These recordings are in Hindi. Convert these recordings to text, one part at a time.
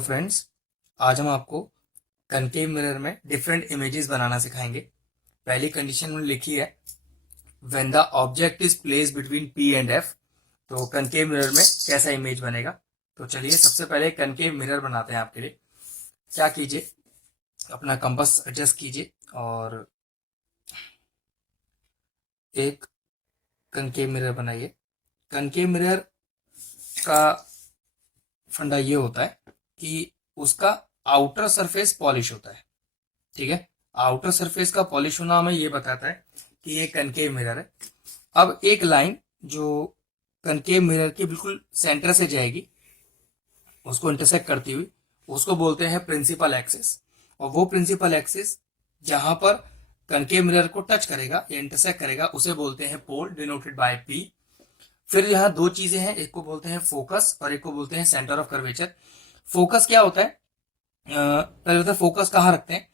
हेलो फ्रेंड्स, आज हम आपको कनकेव मिरर में डिफरेंट इमेजेस बनाना सिखाएंगे। पहली कंडीशन में लिखी है when the object is placed between P and F. तो कनकेव मिरर में कैसा इमेज बनेगा। तो चलिए सबसे पहले कनकेव मिरर बनाते हैं आपके लिए। क्या कीजिए, अपना कंपास एडजस्ट कीजिए और एक कनकेव मिरर बनाइए। कनकेव मिरर का फंडा ये होता है कि उसका आउटर सरफेस पॉलिश होता है। ठीक है, आउटर सरफेस का पॉलिश होना हमें ये बताता है कि ये कनकेव मिरर है। अब एक लाइन जो कनकेव मिरर के बिल्कुल सेंटर से जाएगी, उसको इंटरसेक्ट करती हुई, उसको बोलते हैं प्रिंसिपल एक्सिस। और वो प्रिंसिपल एक्सिस जहां पर कनकेव मिरर को टच करेगा या इंटरसेक्ट करेगा उसे बोलते हैं पोल, डिनोटेड बाय पी। फिर यहाँ दो चीजें हैं, एक को बोलते हैं फोकस और एक को बोलते हैं सेंटर ऑफ कर्वेचर। फोकस क्या होता है, पहले होता है फोकस कहाँ रखते हैं।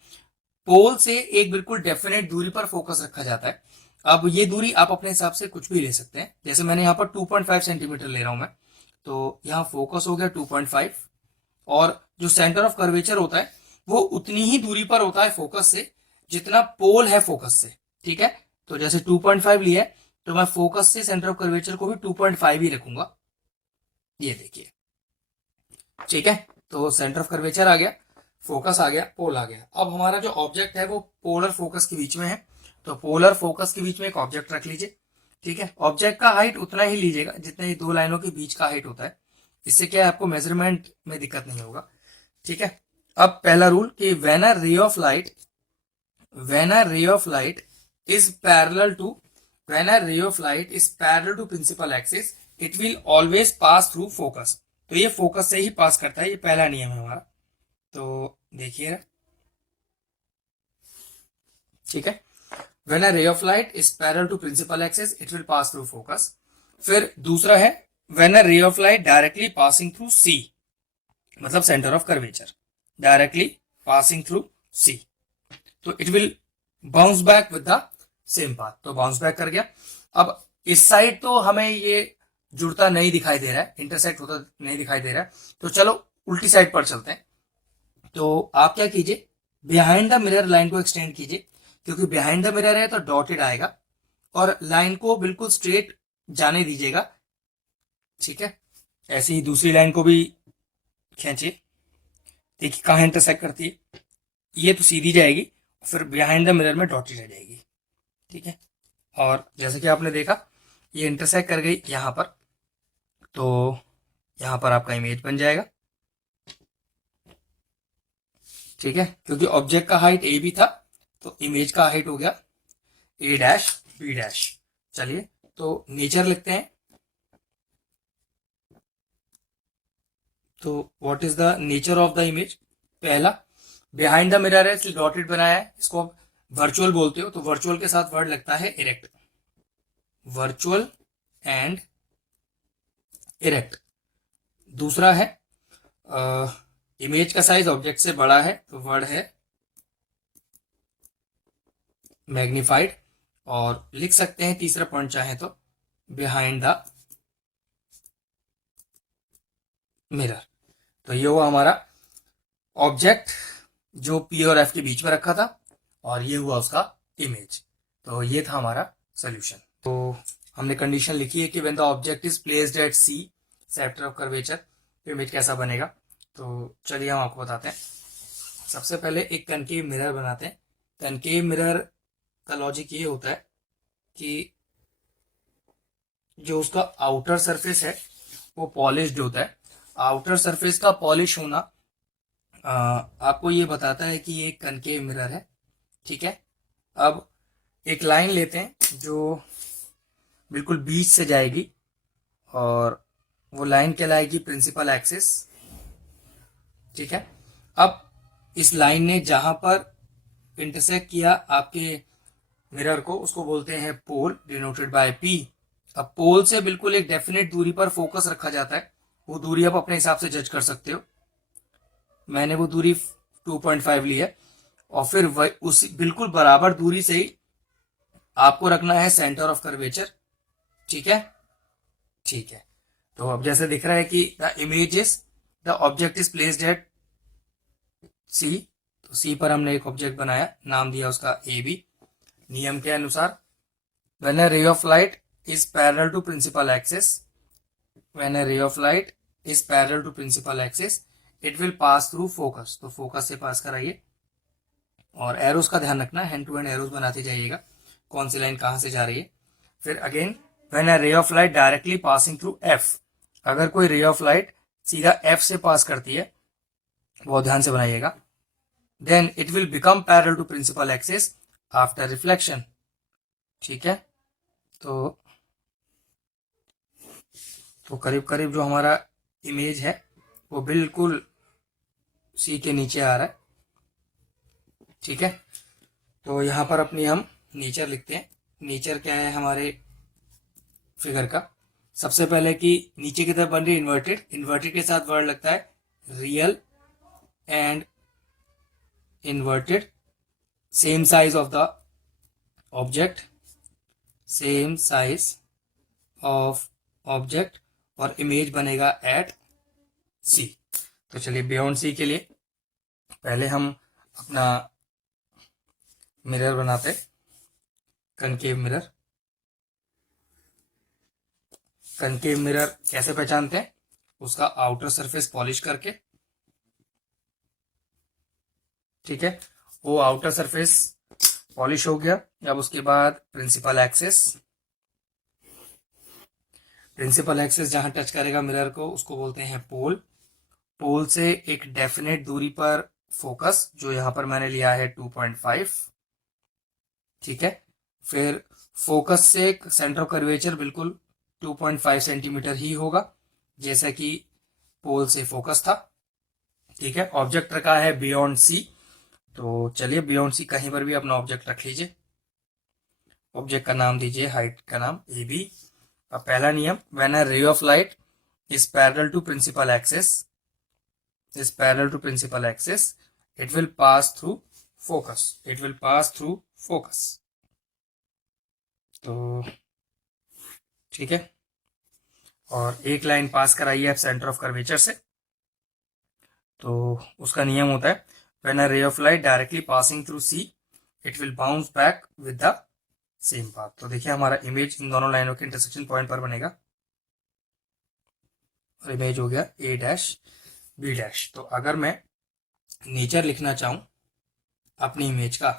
पोल से एक बिल्कुल डेफिनेट दूरी पर फोकस रखा जाता है। अब ये दूरी आप अपने हिसाब से कुछ भी ले सकते हैं, जैसे मैंने यहाँ पर 2.5 सेंटीमीटर ले रहा हूं मैं, तो यहाँ फोकस हो गया 2.5। और जो सेंटर ऑफ कर्वेचर होता है वो उतनी ही दूरी पर होता है फोकस से जितना पोल है फोकस से। ठीक है, तो जैसे 2.5 लिया है तो मैं फोकस से सेंटर ऑफ कर्वेचर को भी 2.5 ही रखूंगा। ये देखिए, ठीक है, तो सेंटर ऑफ कर्वेचर आ गया, फोकस आ गया, पोल आ गया। अब हमारा जो ऑब्जेक्ट है वो पोलर फोकस के बीच में है, तो पोलर फोकस के बीच में एक ऑब्जेक्ट रख लीजिए। ठीक है, ऑब्जेक्ट का हाइट उतना ही लीजिएगा जितना ये दो लाइनों के बीच का हाइट होता है। इससे क्या है, आपको मेजरमेंट में दिक्कत नहीं होगा। ठीक है, अब पहला रूल कि when a ray of light is parallel to when a ray of light is parallel to principal axis it will always pass through focus. तो ये फोकस से ही पास करता है, ये पहला नियम है हमारा। तो देखिए, ठीक है, when a ray of light is parallel to principal axis it will pass through focus. फिर दूसरा है when a ray of light directly passing through C, मतलब centre of curvature, directly passing through C, तो it will bounce back with the same path. तो बाउंस बैक कर गया। अब इस साइड तो हमें ये जुड़ता नहीं दिखाई दे रहा है, इंटरसेक्ट होता नहीं दिखाई दे रहा है, तो चलो उल्टी साइड पर चलते हैं। तो आप क्या कीजिए, बिहाइंड द मिरर लाइन को एक्सटेंड कीजिए, क्योंकि बिहाइंड द मिरर है तो डॉटेड आएगा, और लाइन को बिल्कुल स्ट्रेट जाने दीजिएगा। ठीक है, ऐसे ही दूसरी लाइन को भी खींचिए, देखिए कहाँ इंटरसेक्ट करती है, ये तो सीधी जाएगी, फिर बिहाइंड द मिरर में डॉटेड रह जाएगी। ठीक है, और जैसे कि आपने देखा ये इंटरसेक्ट कर गई यहाँ पर, तो यहाँ पर आपका इमेज बन जाएगा। ठीक है, क्योंकि ऑब्जेक्ट का हाइट ए भी था तो इमेज का हाइट हो गया ए डैश बी डैश। चलिए तो नेचर लिखते हैं। तो what is the nature of the image. पहला, बिहाइंड द मिरर है इसलिए डॉटेड बनाया है, इसको आप वर्चुअल बोलते हो, तो वर्चुअल के साथ वर्ड लगता है इरेक्ट, वर्चुअल एंड इरेक्ट। दूसरा है इमेज का साइज ऑब्जेक्ट से बड़ा है तो वर्ड है मैग्निफाइड। और लिख सकते हैं तीसरा पॉइंट चाहे तो बिहाइंड द मिरर। तो ये हुआ हमारा ऑब्जेक्ट जो पी और एफ के बीच में रखा था, और ये हुआ उसका इमेज। तो ये था हमारा सोल्यूशन। तो हमने कंडीशन लिखी है कि when the object is placed at C centre of curvature, image कैसा बनेगा। तो चलिए हम आपको बताते हैं। सबसे पहले एक कनकेव मिरर बनाते हैं। कनकेव मिरर का लॉजिक ये होता है कि जो उसका आउटर सरफेस है वो पॉलिश्ड होता है। आउटर सरफेस का पॉलिश होना आपको ये बताता है कि ये एक कनकेव मिरर है। ठीक है, अब एक लाइन लेते हैं जो बिल्कुल बीच से जाएगी, और वो लाइन कहलाएगी प्रिंसिपल एक्सिस। ठीक है, अब इस लाइन ने जहां पर इंटरसेक्ट किया आपके मिरर को उसको बोलते हैं पोल, डिनोटेड बाय पी। अब पोल से बिल्कुल एक डेफिनेट दूरी पर फोकस रखा जाता है, वो दूरी आप अपने हिसाब से जज कर सकते हो। मैंने वो दूरी 2.5 ली है, और फिर उस बिल्कुल बराबर दूरी से ही आपको रखना है सेंटर ऑफ कर्वेचर। ठीक है, ठीक है, तो अब जैसे दिख रहा है कि the image is the object is placed at C, तो सी पर हमने एक ऑब्जेक्ट बनाया, नाम दिया उसका ए बी। नियम के अनुसार when a ray of light is parallel to principal axis, when a ray of light is parallel to principal axis it will pass through focus, तो फोकस से पास कराइए। और एरोस का ध्यान रखना, हैंड टू हैंड एरोस बनाते जाइएगा, कौन सी लाइन कहां से जा रही है। फिर again when a ray of light directly passing through F, अगर कोई रे ऑफ लाइट सीधा एफ से पास करती है, बहुत ध्यान से बनाइएगा, then it will become parallel to principal axis after reflection. ठीक है, तो करीब करीब जो हमारा इमेज है वो बिल्कुल सी के नीचे आ रहा है। ठीक है, तो यहां पर अपनी हम नेचर लिखते हैं। नेचर क्या है हमारे फिगर का? सबसे पहले कि नीचे की तरफ बन रही इन्वर्टेड, इन्वर्टेड के साथ वर्ड लगता है real and inverted, same size of the object, same size of object, और इमेज बनेगा एट सी। तो चलिए बियॉन्ड सी के लिए पहले हम अपना मिरर बनाते, कनकेव मिरर। कनकेव मिरर कैसे पहचानते हैं? उसका आउटर सरफेस पॉलिश करके। ठीक है, वो आउटर सरफेस पॉलिश हो गया। अब उसके बाद प्रिंसिपल एक्सिस, प्रिंसिपल एक्सिस जहां टच करेगा मिरर को उसको बोलते हैं पोल। पोल से एक डेफिनेट दूरी पर फोकस, जो यहां पर मैंने लिया है 2.5। ठीक है, फिर फोकस से सेंटर ऑफ कर्वेचर बिल्कुल 2.5 सेंटीमीटर ही होगा, जैसा कि पोल से फोकस था। ठीक है, ऑब्जेक्ट रखा है बियॉन्ड सी, तो चलिए बियॉन्ड सी कहीं पर भी अपना ऑब्जेक्ट रख लीजिए। ऑब्जेक्ट का नाम दीजिए, हाइट का नाम ए बी। अब पहला नियम, when a ray of light is parallel to principal axis, is parallel to principal axis it will pass through focus, it will pass through focus. तो ठीक है, और एक लाइन पास कराइए आप सेंटर ऑफ कर्वेचर से, तो उसका नियम होता है when a ray of light directly passing through see it will bounce back with the same path. तो देखिए हमारा इमेज इन दोनों लाइनों के इंटरसेक्शन पॉइंट पर बनेगा, और इमेज हो गया ए डैश बी डैश। तो अगर मैं नेचर लिखना चाहूं अपनी इमेज का,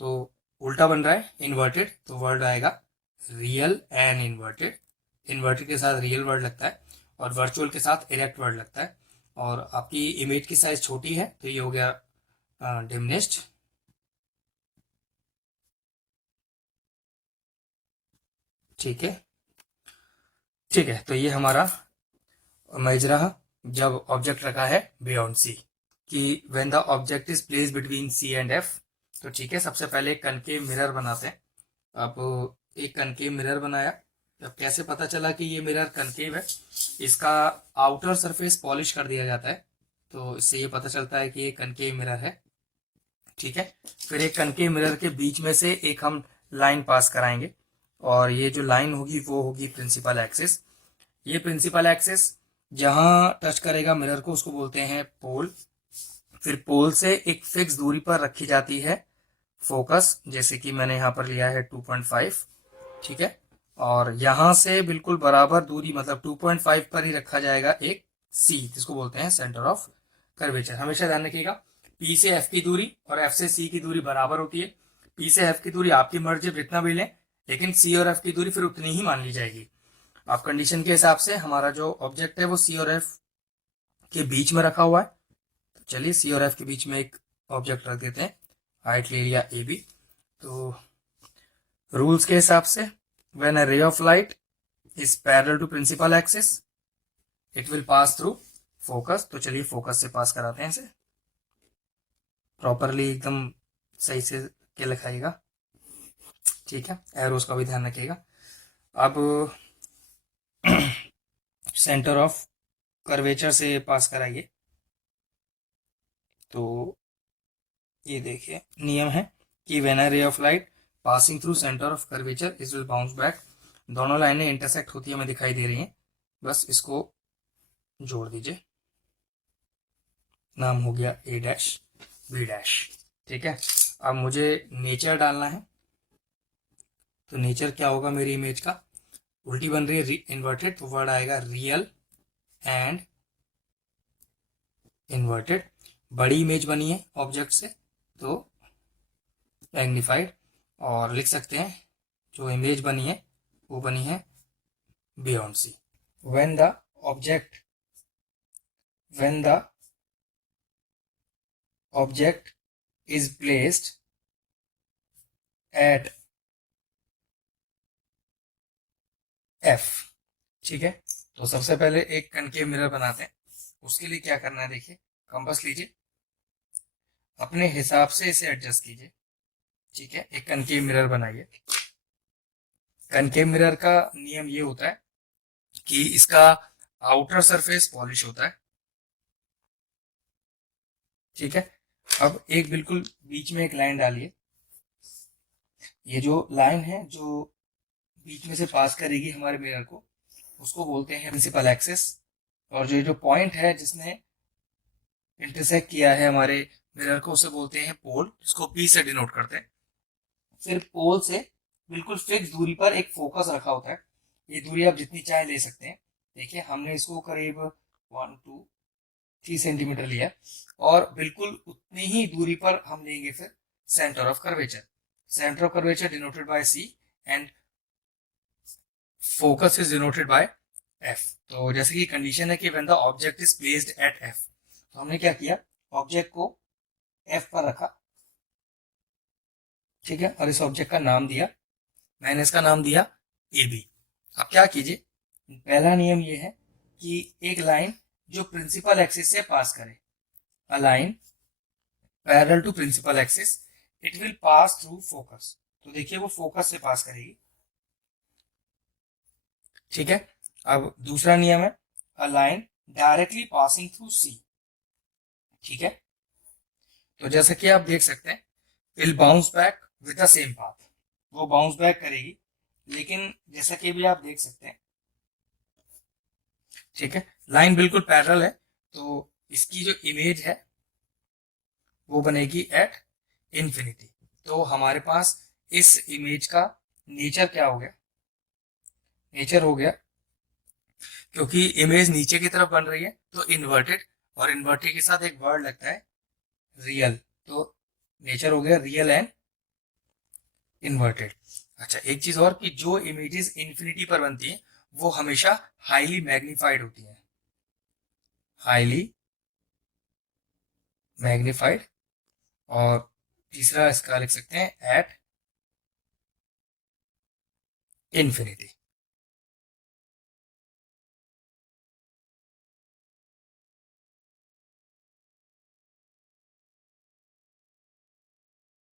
तो उल्टा बन रहा है, इन्वर्टेड, तो वर्ड आएगा रियल एंड इन्वर्टेड। इन्वर्टेड के साथ रियल वर्ड लगता है और वर्चुअल के साथ इरेक्ट वर्ड लगता है। और आपकी इमेज की साइज छोटी है तो ये हो गया डिमिनिश्ड। ठीक है, ठीक है, तो ये हमारा इमेज रहा जब ऑब्जेक्ट रखा है बियॉन्ड सी, कि when the object is place between C and F. तो ठीक है, सबसे पहले एक कनकेव मिरर बनाते हैं। अब एक कनकेव मिरर बनाया, अब कैसे पता चला कि ये मिरर कनकेव है? इसका आउटर सरफेस पॉलिश कर दिया जाता है, तो इससे ये पता चलता है कि ये कनकेव मिरर है। ठीक है, फिर एक कनकेव मिरर के बीच में से एक हम लाइन पास कराएंगे, और ये जो लाइन होगी वो होगी प्रिंसिपल एक्सिस। ये प्रिंसिपल एक्सिस जहां टच करेगा मिरर को उसको बोलते हैं पोल। फिर पोल से एक फिक्स दूरी पर रखी जाती है फोकस, जैसे कि मैंने यहाँ पर लिया है 2.5। ठीक है, और यहां से बिल्कुल बराबर दूरी, मतलब 2.5 पर ही रखा जाएगा एक सी, जिसको बोलते हैं सेंटर ऑफ कर्वेचर। हमेशा ध्यान रखिएगा, पी से एफ की दूरी और एफ से सी की दूरी बराबर होती है। पी से एफ की दूरी आपकी मर्जी जितना भी लें, लेकिन सी और एफ की दूरी फिर उतनी ही मान ली जाएगी। आप कंडीशन के हिसाब से, हमारा जो ऑब्जेक्ट है वो सी और एफ के बीच में रखा हुआ है, तो चलिए सी और एफ के बीच में एक ऑब्जेक्ट रख देते हैं। हाइट ले लिया ए बी। तो रूल्स के हिसाब से when a ray of light is parallel to principal axis it will pass through focus. तो चलिए फोकस से पास कराते हैं इसे प्रॉपरली, एकदम सही से के लिखाइएगा। ठीक है, एरोस का भी ध्यान रखिएगा। अब सेंटर ऑफ कर्वेचर से पास कराइए। तो ये देखिए नियम है कि when a ray of light passing through centre of curvature it will bounce back. दोनों लाइनें इंटरसेक्ट होती हमें दिखाई दे रही हैं, बस इसको जोड़ दीजिए। नाम हो गया ए डैश बी डैश। ठीक है, अब मुझे नेचर डालना है। तो नेचर क्या होगा मेरी इमेज का, उल्टी बन रही है इन्वर्टेड, तो वर्ड आएगा रियल एंड इन्वर्टेड। बड़ी इमेज बनी है ऑब्जेक्ट से तो मैग्निफाइड, और लिख सकते हैं जो इमेज बनी है वो बनी है beyond C. When the object when the object is placed at F। ठीक है, तो सबसे पहले एक कनकेव मिरर बनाते हैं। उसके लिए क्या करना है, देखिए कंपास लीजिए, अपने हिसाब से इसे एडजस्ट कीजिए। ठीक है, एक कनकेव मिरर बनाइए। कनकेव मिरर का नियम ये होता है कि इसका आउटर सरफेस पॉलिश होता है। ठीक है, अब एक बिल्कुल बीच में एक लाइन डालिए। ये जो लाइन है जो बीच में से पास करेगी हमारे मिरर को, उसको बोलते हैं प्रिंसिपल एक्सिस। और जो पॉइंट है जिसने इंटरसेक्ट किया है हमारे मिरर को, उसे बोलते हैं पोल, जिसको पी से डिनोट करते हैं। फिर पोल से बिल्कुल फिक्स दूरी पर एक फोकस रखा होता है। ये दूरी आप जितनी चाहे ले सकते हैं। देखिए हमने इसको करीब 1 2 3 सेंटीमीटर लिया, और बिल्कुल उतनी ही दूरी पर हम लेंगे फिर centre of curvature. Centre of curvature denoted by C and focus is denoted by F. तो जैसे कि कंडीशन है कि when the object is placed at F, तो हमने क्या किया, ऑब्जेक्ट को एफ पर रखा। ठीक है, और इस ऑब्जेक्ट का नाम दिया, मैंने इसका नाम दिया ए बी। अब क्या कीजिए, पहला नियम ये है कि एक लाइन जो प्रिंसिपल एक्सिस से पास करे, a line parallel to principal axis, it will pass through focus. तो देखिए वो फोकस से पास करेगी। ठीक है, अब दूसरा नियम है, a line directly passing through C. ठीक है, तो जैसा कि आप देख सकते हैं, will bounce back with the same path, वो बाउंस बैक करेगी। लेकिन जैसा कि भी आप देख सकते हैं, ठीक है, लाइन बिल्कुल पैरेलल है, तो इसकी जो इमेज है वो बनेगी एट इंफिनिटी। तो हमारे पास इस इमेज का नेचर क्या हो गया, नेचर हो गया, क्योंकि इमेज नीचे की तरफ बन रही है तो इन्वर्टेड, और इन्वर्टेड के साथ एक वर्ड लगता है रियल, तो नेचर हो गया रियल एंड इन्वर्टेड। अच्छा, एक चीज और कि जो इमेजेस इंफिनिटी पर बनती हैं वो हमेशा हाईली मैग्नीफाइड होती हैं, हाईली मैग्नीफाइड। और तीसरा इसका लिख सकते हैं एट इंफिनिटी।